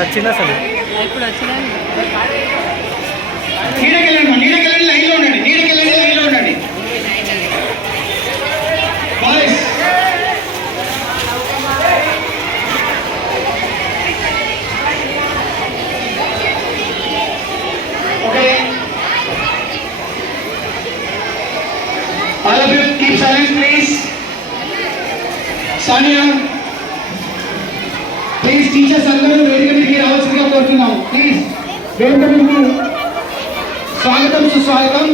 వచ్చిందా అసలు. ఇప్పుడు వచ్చినా? ప్లీజ్ టీచర్స్ అందరూ వేదిక మీదకి రావాల్సిందిగా కోరుతున్నాం ప్లీజ్ వేదిక మీదకి స్వాగతం సుస్వాగతం.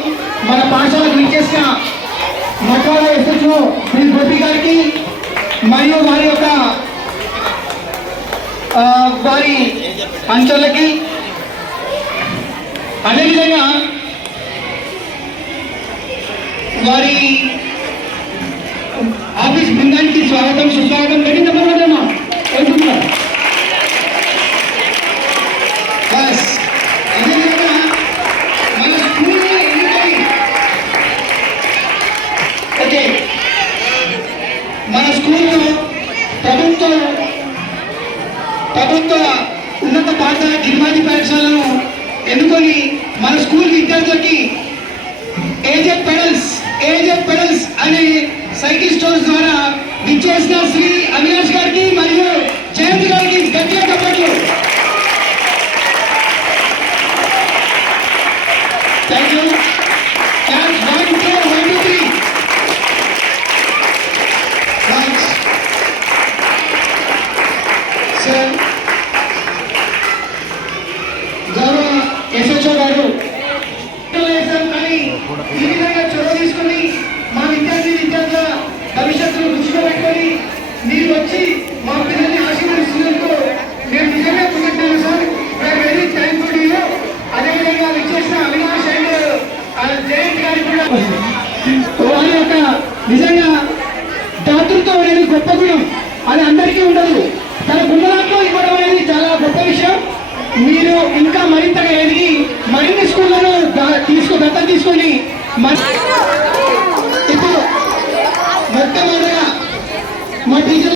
మన పాఠశాలకు విచ్చేసిన మఠాల ఎస్ఎస్ఓ శ్రీ గోపి గారికి మరియు వారి యొక్క వారి అంచెలకి. అదేవిధంగా వారి ఆఫీస్ బృందానికి స్వాగతం సుస్వాగతం కఠిన నెంబర్ వెళ్తున్నారు మన స్కూల్లో ప్రభుత్వ ప్రభుత్వ ఉన్నత పాఠశాల గిరిమాది పాఠశాలను ఎన్నుకొని మన స్కూల్ విద్యార్థులకి A Z pedals A Z pedals అనే సైకిల్ స్టోర్స్ ద్వారా విచ్చేసిన శ్రీ అవినాష్ గారికి మరియు జయంత్ గారికి గట్టిగా కప్పట్లు thank you class one two one two three sir గౌరవ ఎస్హెచ్ఓ గారు. కానీ ఈ విధంగా చొరవ తీసుకొని మా విద్యార్థి విద్యార్థుల భవిష్యత్తును మీరు వచ్చి మా పిల్లల్ని ఆశీర్వదిస్తున్నందుకు మేము నిజంగా కృతజ్ఞతలు sir. We are very thankful you అదేవిధంగా విచ్చేసిన అవినాష్ అండ్ ఆ, జయంత్ గారికి కూడా. వారి యొక్క నిజంగా దాతృత్వం అనేది గొప్ప గుణం. అది అందరికీ ఉండదు. తన గుణాలతో ఇవ్వడం అనేది చాలా గొప్ప విషయం. మీరు ఇంకా మరింతగా ఎదిగి మరిన్ని స్కూళ్ళను దా- తీసుకో దత్త తీసుకొని మరి मग ठीक आहे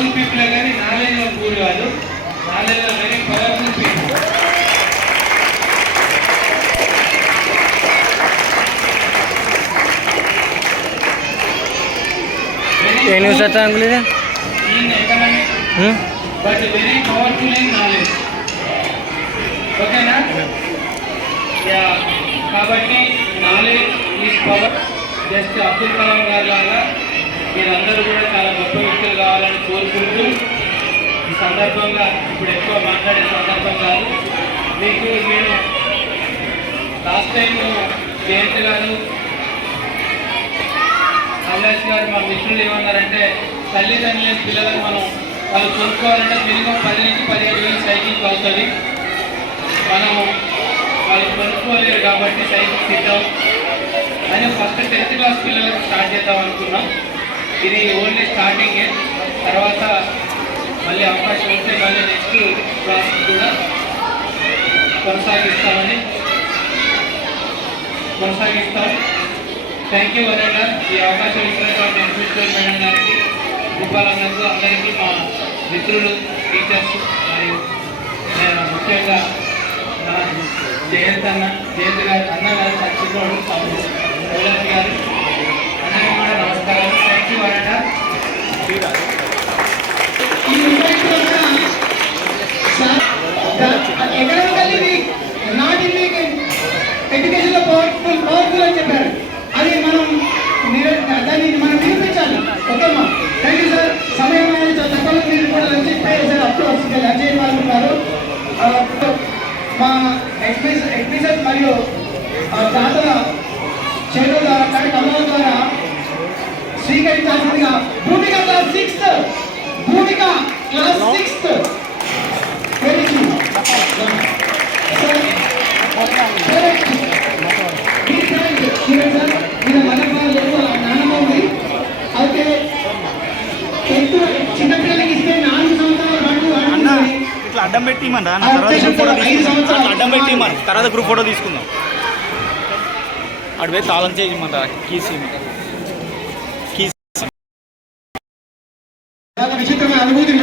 పూర్ పీపుల్ కానీ నాలెడ్జ్లో పూర్ కాదు. నాలెడ్జ్లో very powerful people. A news uncle hmm? But very powerful in knowledge. ఓకేనా? కాబట్టి knowledge is power. Just Abdul Kalam గారు లాగా మీరందరూ కూడా చాలా గొప్ప వ్యక్తులు కావాలని కోరుకుంటూ ఈ సందర్భంగా ఇప్పుడు ఎక్కువ మాట్లాడే సందర్భం కాదు. మీకు నేను లాస్ట్ టైం జయంత్ గారు అవినాష్ గారు మా మిత్రులు ఏమన్నారంటే తల్లిదండ్రుల పిల్లలకు మనం వాళ్ళు కొనుక్కోవాలంటే మినిమం పది నుంచి పదిహేడు వేలు సైకిల్కి అవుతుంది మనం వాళ్ళు కొనుక్కోలేరు కాబట్టి సైకిల్ ఇద్దాం అని ఫస్ట్ టెన్త్ క్లాస్ పిల్లలకు స్టార్ట్ చేద్దాం అనుకున్నాం. ఇది ఓన్లీ స్టార్టింగే తర్వాత మళ్ళీ అవకాశం ఉంటే మళ్ళీ నెక్స్ట్ క్లాస్ కూడా కొనసాగిస్తామని కొనసాగిస్తాం. Thank you Varana. ఈ అవకాశం ఇచ్చినటువంటి ఎన్పిస్టల్ మేడం గారికి గోపాలన్నకు అందరికీ మా మిత్రులు టీచర్స్ మరియు నేను ముఖ్యంగా జయంత్ అన్న జయంత్ గారు అన్న గారు చచ్చిపోవడం తమ్ముడు రఘునాథ్ గారు అందరికీ కూడా నమస్కారం థ్యాంక్ యూ వరణ ఈ invite program economically not in ఎడ్యుకేషన్లో పవర్ఫుల్ పవర్ఫుల్ అని చెప్పారు అది మనం దాన్ని మనం నిరూపించాలి ఓకేమ్మా థ్యాంక్ యూ సార్ సమయం తక్కువ మీరు కూడా లంచ్ ఇస్తే సార్ అప్పుడు వస్తుంది లంచ్ చేయమనుకున్నారు మా ఎగ్జిబిషన్ ఎగ్జిబిషన్ మరియు స్వీకరించాల్సిందిగా Bhumika class sixth Bhumika class sixth. Very నాన్నమ్మ ఉంది అయితే టెన్త్ చిన్నపిల్లలకి ఇస్తే నాలుగు సంవత్సరాల పాటు అన్న ఆడుతుంది. ఇట్లా అడ్డం పెట్టి అన్న తర్వాత గ్రూప్ ఫోటో తీసుకుందాం. అడ్డం పెట్టి తర్వాత గ్రూప్ ఫోటో తీసుకుందాం. అటు పోయి తాళం చేసి ఇమ్మంటారా కీస్ అనుభూతి